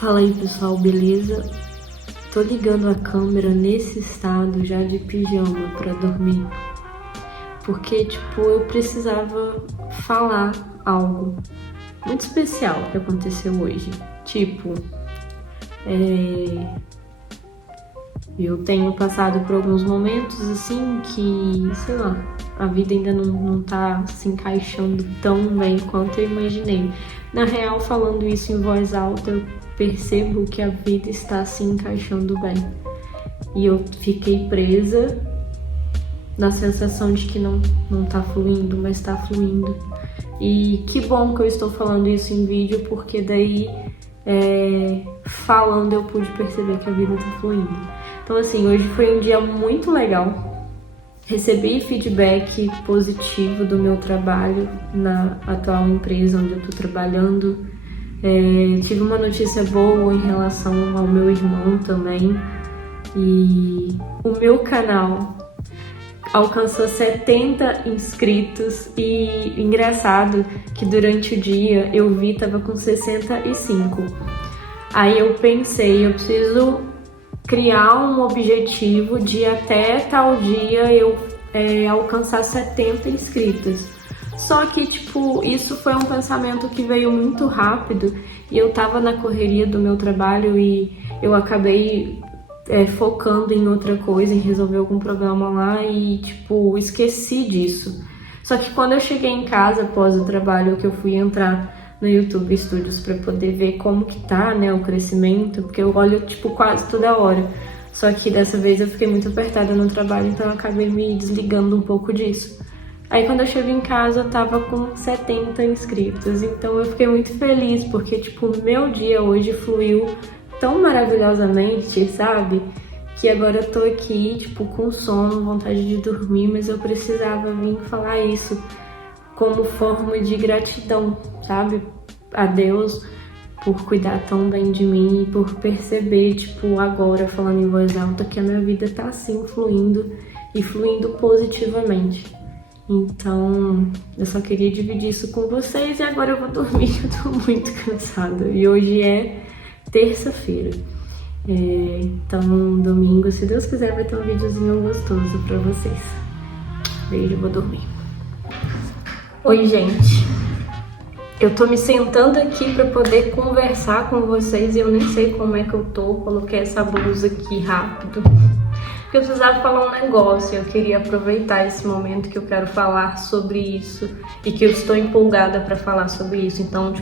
Fala aí pessoal, beleza? Tô ligando a câmera nesse estado já de pijama pra dormir, porque eu precisava falar algo muito especial que aconteceu hoje. Eu tenho passado por alguns momentos assim que, sei lá, a vida ainda não tá se encaixando tão bem quanto eu imaginei. Na real, falando isso em voz alta, eu percebo que a vida está se encaixando bem. E eu fiquei presa na sensação de que não tá fluindo, mas tá fluindo. E que bom que eu estou falando isso em vídeo, porque daí, falando, eu pude perceber que a vida tá fluindo. Então assim, hoje foi um dia muito legal. Recebi feedback positivo do meu trabalho na atual empresa onde eu tô trabalhando. Tive uma notícia boa em relação ao meu irmão também. E o meu canal alcançou 70 inscritos e engraçado que durante o dia eu vi tava com 65. Aí eu pensei, eu preciso criar um objetivo de até tal dia eu alcançar 70 inscritos. Só que, isso foi um pensamento que veio muito rápido e eu tava na correria do meu trabalho e eu acabei focando em outra coisa, em resolver algum problema lá e, esqueci disso. Só que quando eu cheguei em casa após o trabalho, que eu fui entrar no YouTube Studios para poder ver como que tá, né, o crescimento, porque eu olho, quase toda hora. Só que dessa vez eu fiquei muito apertada no trabalho, então eu acabei me desligando um pouco disso. Aí quando eu cheguei em casa eu tava com 70 inscritos, então eu fiquei muito feliz, porque o meu dia hoje fluiu tão maravilhosamente, sabe? Que agora eu tô aqui, com sono, vontade de dormir, mas eu precisava vir falar isso como forma de gratidão, sabe? A Deus por cuidar tão bem de mim e por perceber, agora falando em voz alta, que a minha vida tá assim fluindo e fluindo positivamente. Então, eu só queria dividir isso com vocês e agora eu vou dormir, eu tô muito cansada. E hoje é terça-feira. Então, domingo, se Deus quiser, vai ter um videozinho gostoso pra vocês. Beijo, vou dormir. Oi, gente. Eu tô me sentando aqui pra poder conversar com vocês e eu nem sei como é que eu tô. Coloquei essa blusa aqui rápido. Porque eu precisava falar um negócio, eu queria aproveitar esse momento que eu quero falar sobre isso e que eu estou empolgada para falar sobre isso. Então,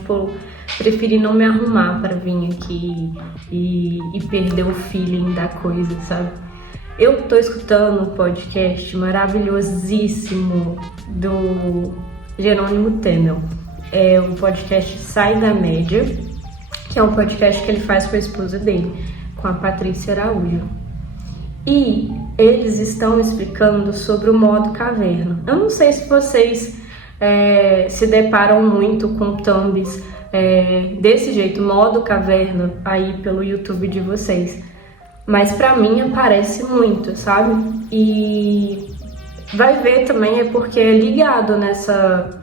preferi não me arrumar para vir aqui e perder o feeling da coisa, sabe? Eu tô escutando um podcast maravilhosíssimo do Jerônimo Temel. É um podcast Sai da Média, que é um podcast que ele faz com a esposa dele, com a Patrícia Araújo. E eles estão explicando sobre o modo caverna. Eu não sei se vocês se deparam muito com thumbs desse jeito, modo caverna, aí pelo YouTube de vocês. Mas pra mim aparece muito, sabe? E vai ver também, porque é ligado nessa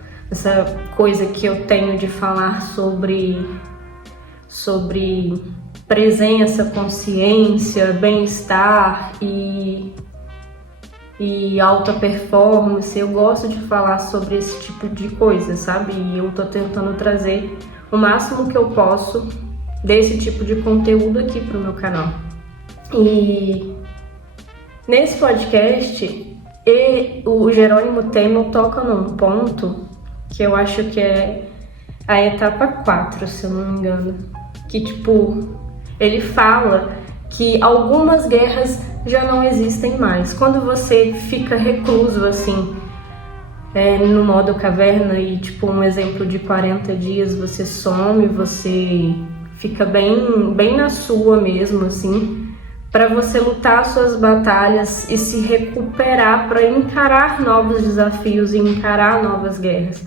coisa que eu tenho de falar sobre presença, consciência, bem-estar e alta performance. Eu gosto de falar sobre esse tipo de coisa, sabe? E eu tô tentando trazer o máximo que eu posso desse tipo de conteúdo aqui pro meu canal. E nesse podcast, o Jerônimo Temel toca num ponto que eu acho que é a etapa 4, se eu não me engano. Que, ele fala que algumas guerras já não existem mais. Quando você fica recluso, assim, no modo caverna e, um exemplo de 40 dias, você some, você fica bem na sua mesmo, assim, para você lutar suas batalhas e se recuperar para encarar novos desafios e encarar novas guerras.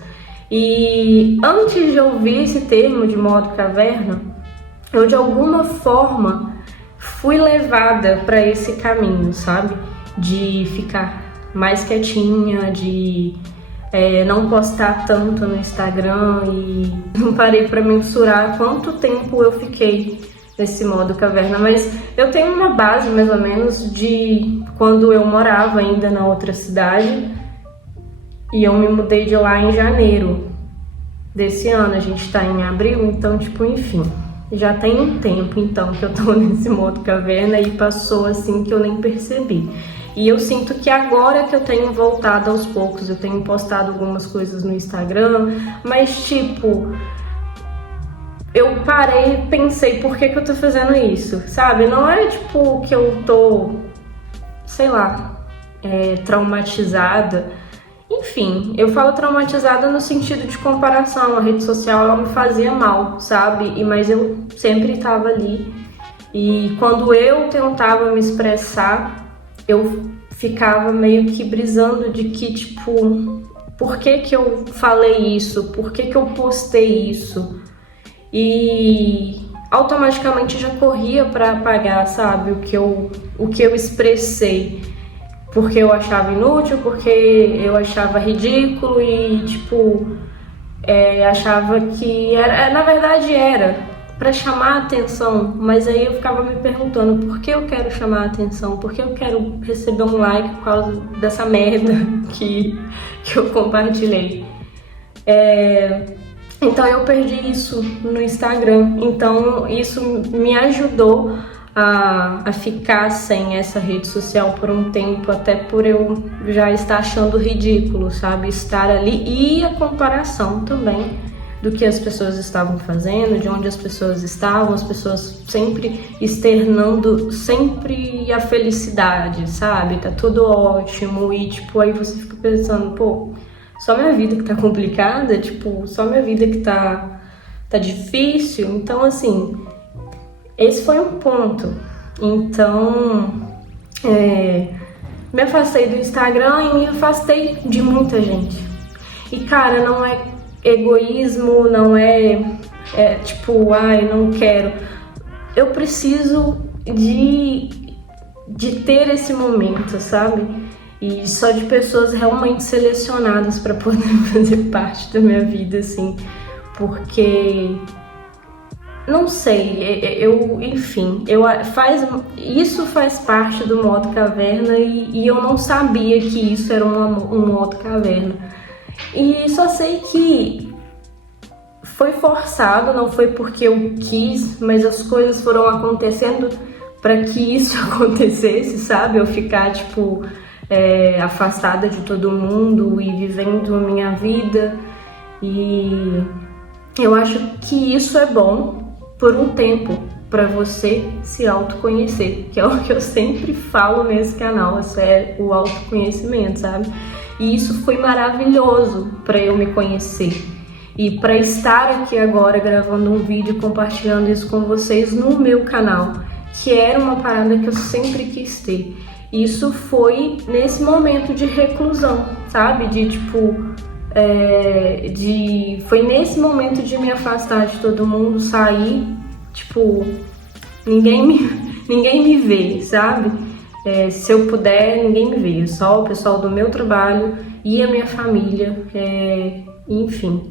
E antes de ouvir esse termo de modo caverna, eu de alguma forma fui levada para esse caminho, sabe? De ficar mais quietinha, de não postar tanto no Instagram, e não parei para mensurar quanto tempo eu fiquei nesse modo caverna, mas eu tenho uma base mais ou menos de quando eu morava ainda na outra cidade e eu me mudei de lá em janeiro desse ano. A gente tá em abril, então tipo, enfim, já tem um tempo então que eu tô nesse modo caverna e passou assim que eu nem percebi. E eu sinto que agora que eu tenho voltado aos poucos, eu tenho postado algumas coisas no Instagram, mas tipo, eu parei e pensei, por que eu tô fazendo isso, sabe? Não é tipo que eu tô, sei lá, traumatizada. Enfim, eu falo traumatizada no sentido de comparação. A rede social, ela me fazia mal, sabe? Mas eu sempre tava ali. E quando eu tentava me expressar, eu ficava meio que brisando de que, tipo, por que eu falei isso? Por que eu postei isso? E automaticamente já corria para apagar, sabe? O que eu expressei. Porque eu achava inútil, porque eu achava ridículo e, tipo, achava que era, na verdade era para chamar a atenção, mas aí eu ficava me perguntando por que eu quero chamar a atenção, por que eu quero receber um like por causa dessa merda que eu compartilhei. Então eu perdi isso no Instagram, então isso me ajudou a ficar sem essa rede social por um tempo, até por eu já estar achando ridículo, sabe, estar ali, e a comparação também do que as pessoas estavam fazendo, de onde as pessoas estavam, as pessoas sempre externando sempre a felicidade, sabe, tá tudo ótimo, e tipo, aí você fica pensando, pô, só minha vida que tá complicada, tipo, só minha vida que tá difícil. Então assim, esse foi um ponto. Então, me afastei do Instagram e me afastei de muita gente. E cara, não é egoísmo, não é tipo, ai, não quero. Eu preciso de ter esse momento, sabe? E só de pessoas realmente selecionadas para poder fazer parte da minha vida, assim. Porque não sei, enfim, isso faz parte do modo caverna e eu não sabia que isso era um modo caverna. E só sei que foi forçado, não foi porque eu quis, mas as coisas foram acontecendo para que isso acontecesse, sabe? Eu ficar, tipo, afastada de todo mundo e vivendo a minha vida. E eu acho que isso é bom por um tempo, para você se autoconhecer, que é o que eu sempre falo nesse canal, isso é o autoconhecimento, sabe? E isso foi maravilhoso para eu me conhecer e para estar aqui agora gravando um vídeo, compartilhando isso com vocês no meu canal, que era uma parada que eu sempre quis ter. Isso foi nesse momento de reclusão, sabe? De tipo, foi nesse momento de me afastar de todo mundo, sair, tipo, ninguém me vê, sabe? Se eu puder, ninguém me vê, só o pessoal do meu trabalho e a minha família, enfim.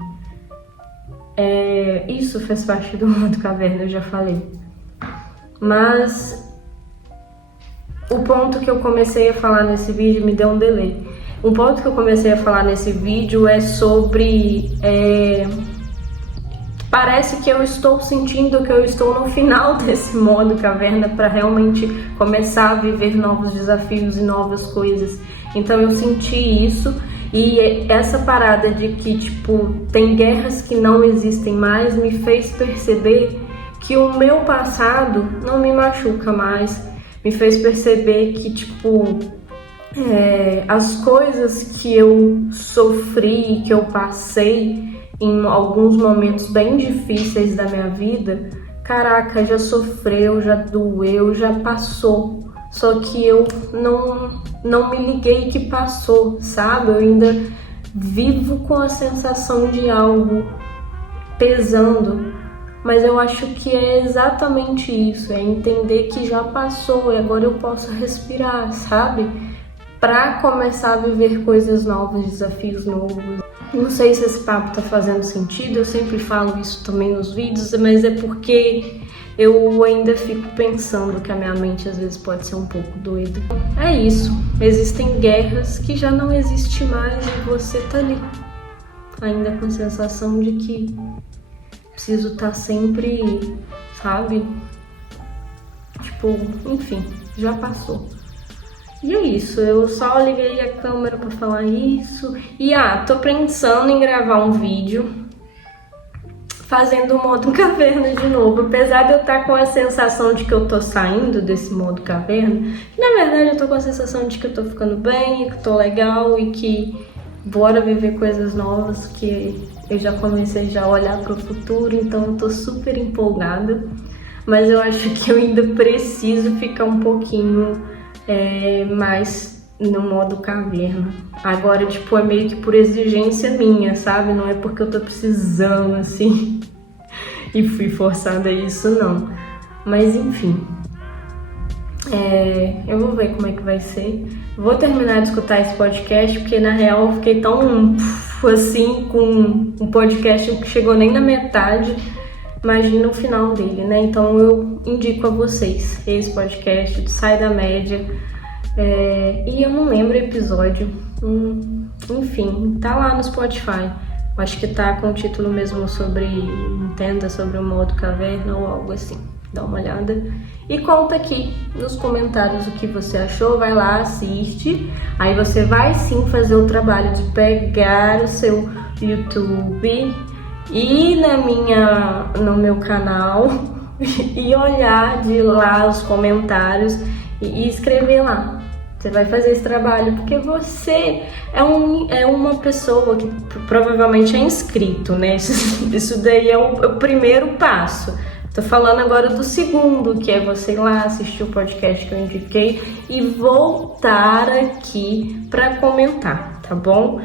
Isso faz parte do modo caverna, eu já falei. Mas o ponto que eu comecei a falar nesse vídeo me deu um delay. Um ponto que eu comecei a falar nesse vídeo é sobre... parece que eu estou sentindo que eu estou no final desse modo caverna para realmente começar a viver novos desafios e novas coisas. Então eu senti isso, e essa parada de que, tipo, tem guerras que não existem mais me fez perceber que o meu passado não me machuca mais. Me fez perceber que, tipo, as coisas que eu sofri, que eu passei em alguns momentos bem difíceis da minha vida, caraca, já sofreu, já doeu, já passou. Só que eu não me liguei que passou, sabe? Eu ainda vivo com a sensação de algo pesando. Mas eu acho que é exatamente isso, é entender que já passou e agora eu posso respirar, sabe? pra começar a viver coisas novas, desafios novos. Não sei se esse papo tá fazendo sentido, eu sempre falo isso também nos vídeos, mas é porque eu ainda fico pensando que a minha mente às vezes pode ser um pouco doida. É isso, existem guerras que já não existem mais e você tá ali, ainda com a sensação de que preciso estar sempre, sabe? Tipo, enfim, já passou. E é isso, eu só liguei a câmera pra falar isso. E tô pensando em gravar um vídeo fazendo o modo caverna de novo. Apesar de eu estar com a sensação de que eu tô saindo desse modo caverna, que na verdade eu tô com a sensação de que eu tô ficando bem, que eu tô legal e que bora viver coisas novas, que eu já comecei já a olhar pro futuro, então eu tô super empolgada. Mas eu acho que eu ainda preciso ficar um pouquinho mais no modo caverna. Agora, tipo, é meio que por exigência minha, sabe? Não é porque eu tô precisando, assim, e fui forçada a isso, não. Mas, enfim. Eu vou ver como é que vai ser. Vou terminar de escutar esse podcast, porque, na real, eu fiquei tão, assim, com um podcast que chegou nem na metade. Imagina o final dele, né? Então eu indico a vocês esse podcast do Sai da Média. E eu não lembro o episódio. Enfim, tá lá no Spotify. Acho que tá com o título mesmo sobre Entenda sobre o modo caverna ou algo assim. Dá uma olhada. E conta aqui nos comentários o que você achou. Vai lá, assiste. Aí você vai sim fazer o trabalho de pegar o seu YouTube e no meu canal e olhar de lá os comentários e escrever lá. Você vai fazer esse trabalho porque você é uma pessoa que provavelmente é inscrito, né? Isso daí é o primeiro passo. Tô falando agora do segundo, que é você ir lá assistir o podcast que eu indiquei e voltar aqui para comentar, tá bom?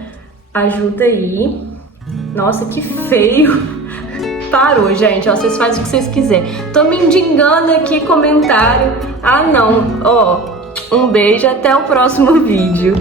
Ajuda aí. Nossa, que feio. Parou, gente. Ó, vocês fazem o que vocês quiserem. Tô me indigando aqui, comentário. Não. Um beijo, até o próximo vídeo.